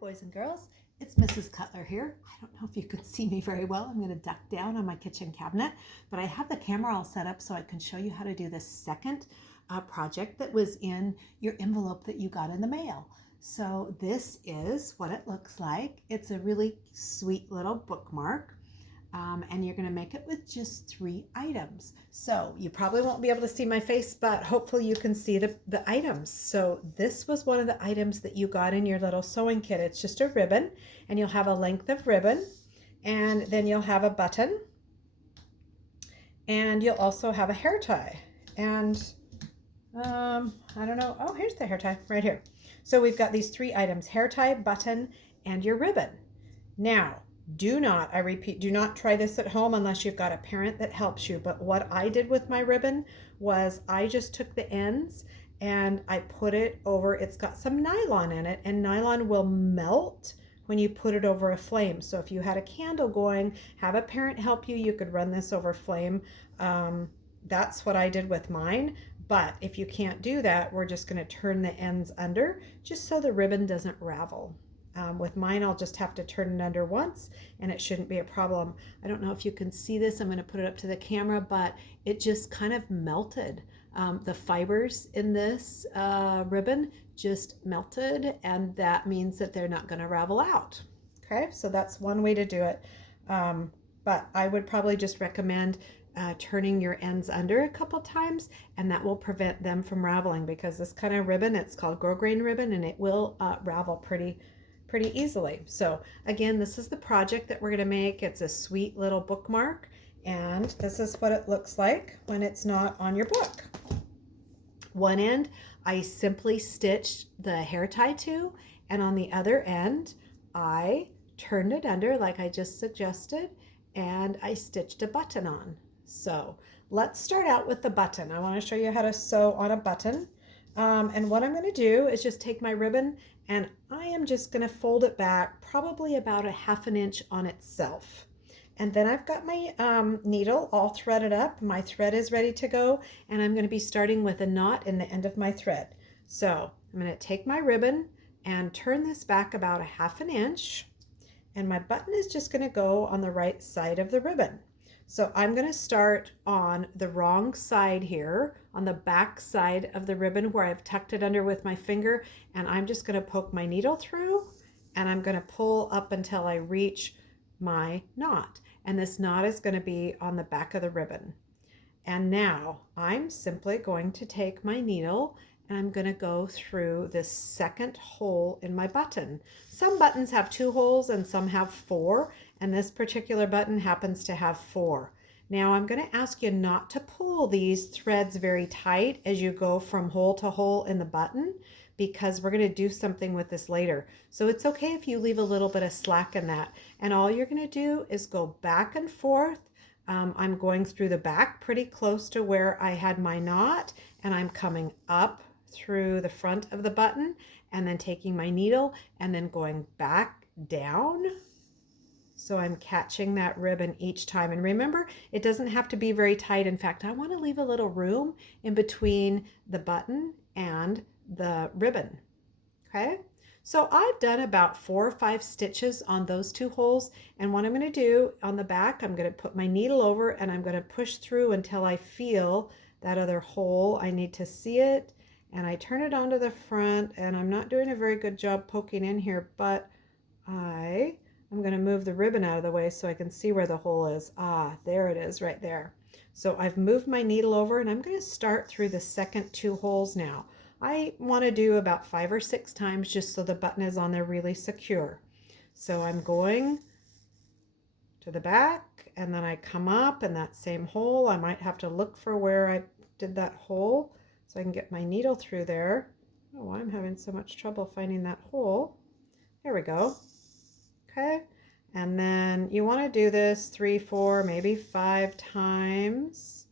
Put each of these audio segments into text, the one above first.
boys and girls, it's Mrs. Cutler here. I don't know if you can see me very well. I'm going to duck down on my kitchen cabinet, but I have the camera all set up so I can show you how to do this second project that was in your envelope that you got in the mail. So this is what it looks like. It's a really sweet little bookmark. And you're going to make it with just 3 items. So you probably won't be able to see my face, but hopefully you can see the items. So this was one of the items that you got in your little sewing kit. It's just a ribbon, and you'll have a length of ribbon, and then you'll have a button, and you'll also have a hair tie. And I don't know. Oh, here's the hair tie right here. So we've got these 3 items: hair tie, button, and your ribbon. Now, I repeat, do not try this at home unless you've got a parent that helps you. But what I did with my ribbon was I just took the ends and I put it over, it's got some nylon in it, and nylon will melt when you put it over a flame. So if you had a candle going, have a parent help you, you could run this over flame. That's what I did with mine. But if you can't do that, we're just going to turn the ends under just so the ribbon doesn't ravel. With mine, I'll just have to turn it under once and it shouldn't be a problem. I don't know if you can see this. I'm going to put it up to the camera, but it just kind of melted. The fibers in this ribbon just melted, and that means that they're not going to ravel out. Okay, so that's one way to do it. But I would probably just recommend turning your ends under a couple times, and that will prevent them from raveling, because this kind of ribbon, it's called grosgrain ribbon, and it will ravel pretty easily. So again, this is the project that we're going to make. It's a sweet little bookmark, and this is what it looks like when it's not on your book. One end I simply stitched the hair tie to, and on the other end I turned it under like I just suggested, and I stitched a button on. So let's start out with the button. I want to show you how to sew on a button. And what I'm going to do is just take my ribbon, and I am just going to fold it back probably about a ½ inch on itself. And then I've got my needle all threaded up. My thread is ready to go, and I'm going to be starting with a knot in the end of my thread. So I'm going to take my ribbon and turn this back about a ½ inch, and my button is just going to go on the right side of the ribbon. So I'm going to start on the wrong side here, on the back side of the ribbon where I've tucked it under with my finger, and I'm just going to poke my needle through, and I'm going to pull up until I reach my knot. And this knot is going to be on the back of the ribbon. And now I'm simply going to take my needle and I'm going to go through this second hole in my button. Some buttons have 2 holes and some have 4, and this particular button happens to have 4. Now I'm going to ask you not to pull these threads very tight as you go from hole to hole in the button, because we're going to do something with this later. So it's okay if you leave a little bit of slack in that. And all you're going to do is go back and forth. I'm going through the back pretty close to where I had my knot, and I'm coming up through the front of the button, and then taking my needle and then going back down. So I'm catching that ribbon each time. And remember, it doesn't have to be very tight. In fact, I want to leave a little room in between the button and the ribbon. Okay, so I've done about 4 or 5 stitches on those 2 holes, and what I'm going to do on the back, I'm going to put my needle over and I'm going to push through until I feel that other hole. I need to see it, and I turn it onto the front, and I'm not doing a very good job poking in here, but I'm going to move the ribbon out of the way so I can see where the hole is. There it is right there. So I've moved my needle over, and I'm going to start through the second 2 holes now. I want to do about 5 or 6 times just so the button is on there really secure. So I'm going to the back, and then I come up in that same hole. I might have to look for where I did that hole so I can get my needle through there. Oh, I'm having so much trouble finding that hole. There we go. Okay, and then you want to do this 3, 4, maybe 5 times.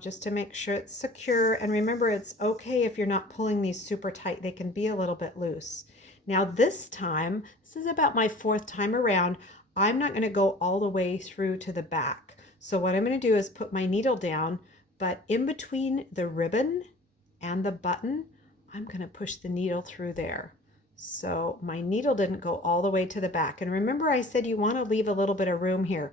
Just to make sure it's secure. And remember, it's okay if you're not pulling these super tight. They can be a little bit loose. Now this time, this is about my 4th time around, I'm not going to go all the way through to the back. So what I'm going to do is put my needle down, but in between the ribbon and the button, I'm going to push the needle through there. So my needle didn't go all the way to the back. And remember I said you want to leave a little bit of room here.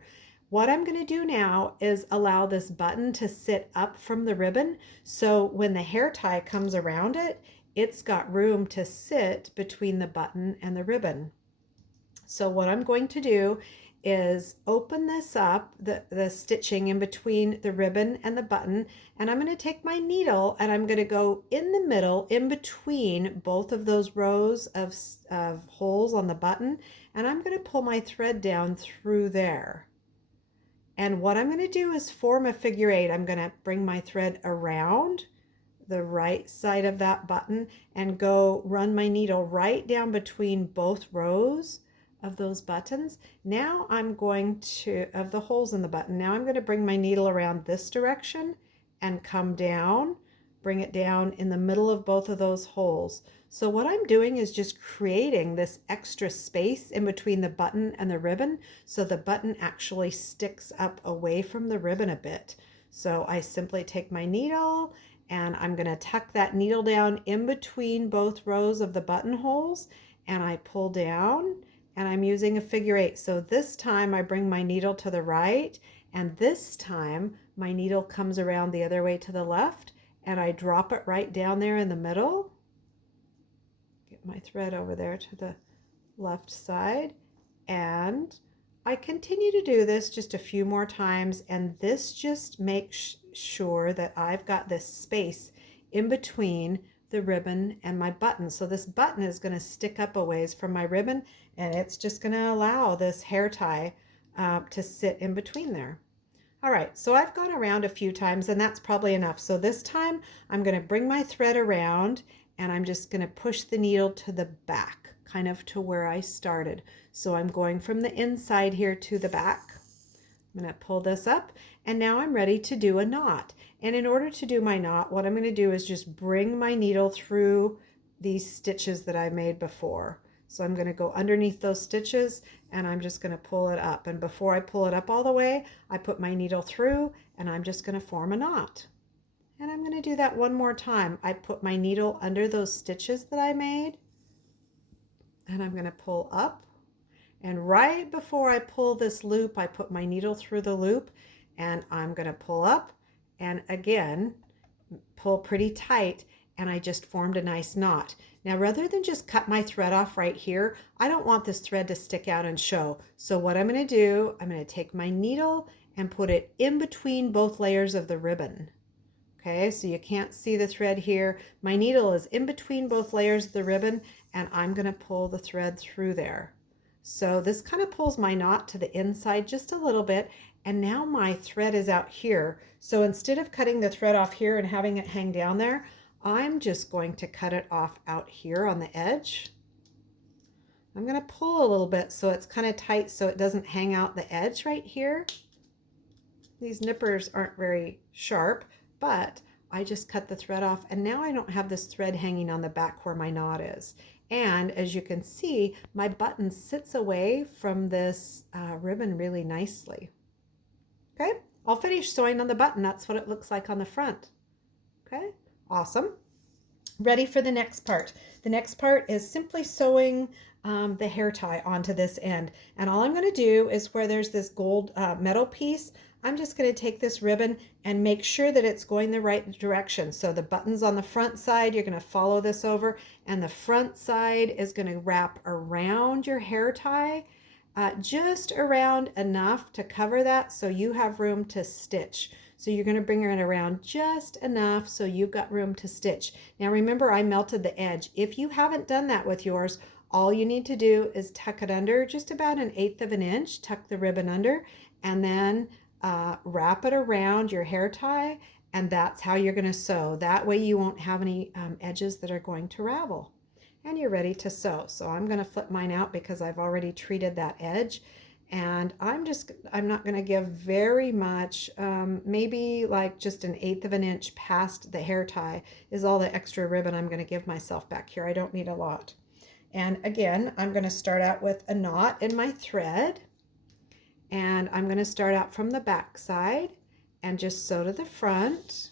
What I'm going to do now is allow this button to sit up from the ribbon. So when the hair tie comes around it, it's got room to sit between the button and the ribbon. So what I'm going to do is open this up, the stitching in between the ribbon and the button, and I'm going to take my needle and I'm going to go in the middle, in between both of those rows of holes on the button, and I'm going to pull my thread down through there. And what I'm going to do is form a figure eight. I'm going to bring my thread around the right side of that button and go run my needle right down between both rows of those buttons. Now I'm going to, of the holes in the button, now I'm going to bring my needle around this direction and come down, bring it down in the middle of both of those holes. So what I'm doing is just creating this extra space in between the button and the ribbon so the button actually sticks up away from the ribbon a bit. So I simply take my needle and I'm going to tuck that needle down in between both rows of the buttonholes and I pull down and I'm using a figure eight. So this time I bring my needle to the right and this time my needle comes around the other way to the left and I drop it right down there in the middle. Get my thread over there to the left side and I continue to do this just a few more times, and this just makes sure that I've got this space in between the ribbon and my button. So this button is going to stick up a ways from my ribbon, and it's just going to allow this hair tie to sit in between there. All right, so I've gone around a few times, and that's probably enough. So this time I'm going to bring my thread around, and I'm just going to push the needle to the back, kind of to where I started. So I'm going from the inside here to the back. I'm going to pull this up and now I'm ready to do a knot. And in order to do my knot, what I'm going to do is just bring my needle through these stitches that I made before. So I'm going to go underneath those stitches and I'm just going to pull it up. And before I pull it up all the way, I put my needle through and I'm just going to form a knot. And I'm going to do that one more time. I put my needle under those stitches that I made and I'm going to pull up. And right before I pull this loop, I put my needle through the loop and I'm going to pull up and again, pull pretty tight and I just formed a nice knot. Now, rather than just cut my thread off right here, I don't want this thread to stick out and show. So what I'm going to do, I'm going to take my needle and put it in between both layers of the ribbon. Okay, so you can't see the thread here. My needle is in between both layers of the ribbon and I'm going to pull the thread through there. So this kind of pulls my knot to the inside just a little bit, and now my thread is out here. So instead of cutting the thread off here and having it hang down there, I'm just going to cut it off out here on the edge. I'm going to pull a little bit so it's kind of tight so it doesn't hang out the edge right here. These nippers aren't very sharp, but I just cut the thread off and now I don't have this thread hanging on the back where my knot is. And as you can see, my button sits away from this ribbon really nicely. Okay, I'll finish sewing on the button. That's what it looks like on the front. Okay, awesome. Ready for the next part. The next part is simply sewing the hair tie onto this end. And all I'm going to do is where there's this gold metal piece, I'm just going to take this ribbon and make sure that it's going the right direction. So the button's on the front side, you're going to follow this over, and the front side is going to wrap around your hair tie, just around enough to cover that so you have room to stitch. So you're going to bring it around just enough so you've got room to stitch. Now remember, I melted the edge. If you haven't done that with yours, all you need to do is tuck it under just about 1/8 of an inch, tuck the ribbon under, and then wrap it around your hair tie, and that's how you're going to sew. That way you won't have any edges that are going to ravel. And you're ready to sew. So I'm going to flip mine out because I've already treated that edge. And I'm not going to give very much, maybe like just 1/8 of an inch past the hair tie is all the extra ribbon I'm going to give myself back here. I don't need a lot. And again, I'm going to start out with a knot in my thread. And I'm going to start out from the back side and just sew to the front.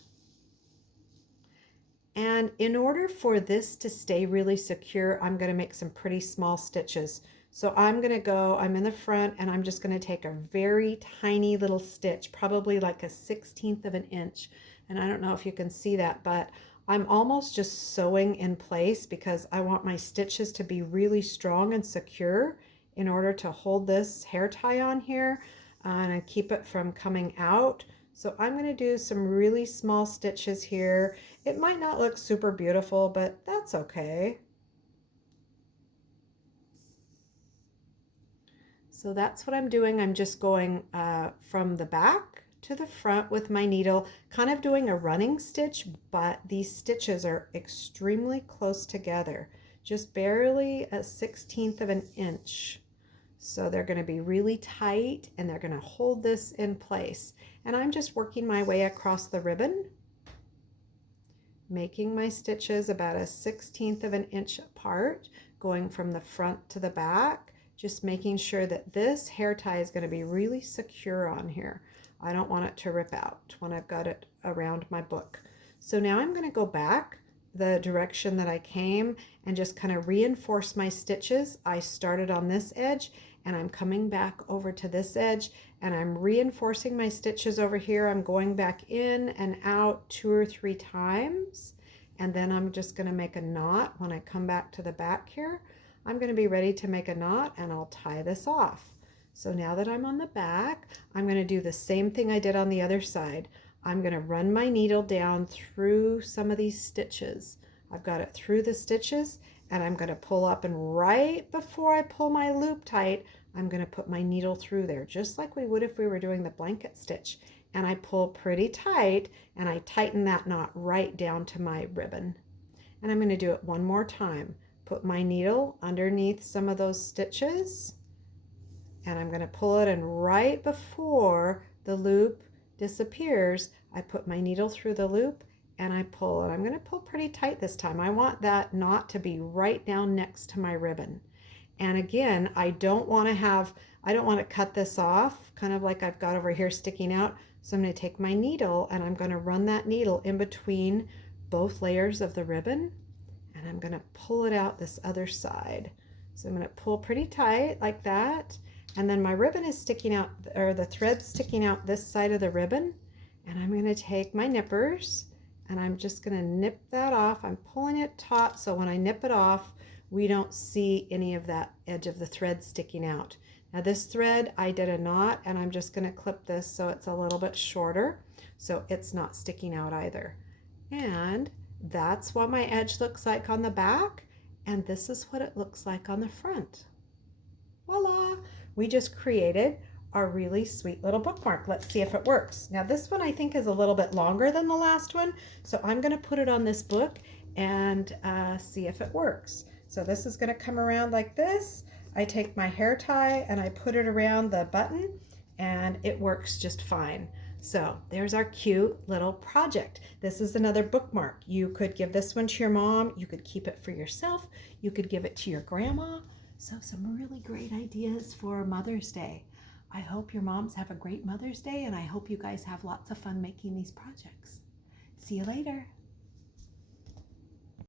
And in order for this to stay really secure, I'm going to make some pretty small stitches. So I'm in the front and I'm just going to take a very tiny little stitch, probably like a 1/16 of an inch. And I don't know if you can see that, but I'm almost just sewing in place because I want my stitches to be really strong and secure in order to hold this hair tie on here and keep it from coming out. So I'm going to do some really small stitches here. It might not look super beautiful, but that's okay. So that's what I'm doing. I'm just going from the back to the front with my needle, kind of doing a running stitch, but these stitches are extremely close together, just barely a 1/16 of an inch. So they're going to be really tight and they're going to hold this in place. And I'm just working my way across the ribbon, making my stitches about a 1/16 of an inch apart, going from the front to the back, just making sure that this hair tie is going to be really secure on here. I don't want it to rip out when I've got it around my book. So now I'm going to go back the direction that I came and just kind of reinforce my stitches. I started on this edge and I'm coming back over to this edge and I'm reinforcing my stitches over here. I'm going back in and out 2 or 3 times, and then I'm just going to make a knot when I come back to the back here. I'm going to be ready to make a knot and I'll tie this off. So now that I'm on the back, I'm going to do the same thing I did on the other side. I'm going to run my needle down through some of these stitches. I've got it through the stitches and I'm going to pull up, and right before I pull my loop tight, I'm going to put my needle through there just like we would if we were doing the blanket stitch. And I pull pretty tight and I tighten that knot right down to my ribbon. And I'm going to do it one more time. Put my needle underneath some of those stitches and I'm going to pull it, and right before the loop disappears, I put my needle through the loop and I pull, and I'm going to pull pretty tight this time. I want that knot to be right down next to my ribbon. And again, I don't want to cut this off kind of like I've got over here sticking out. So I'm going to take my needle and I'm going to run that needle in between both layers of the ribbon and I'm going to pull it out this other side. So I'm going to pull pretty tight like that. And then my ribbon is sticking out, or the thread's sticking out this side of the ribbon. And I'm going to take my nippers and I'm just going to nip that off. I'm pulling it taut so when I nip it off, we don't see any of that edge of the thread sticking out. Now this thread, I did a knot and I'm just going to clip this so it's a little bit shorter so it's not sticking out either. And that's what my edge looks like on the back, and this is what it looks like on the front. Voila! We just created our really sweet little bookmark. Let's see if it works. Now this one I think is a little bit longer than the last one, so I'm going to put it on this book and see if it works. So this is going to come around like this. I take my hair tie and I put it around the button and it works just fine. So there's our cute little project. This is another bookmark. You could give this one to your mom. You could keep it for yourself. You could give it to your grandma. So some really great ideas for Mother's Day. I hope your moms have a great Mother's Day, and I hope you guys have lots of fun making these projects. See you later.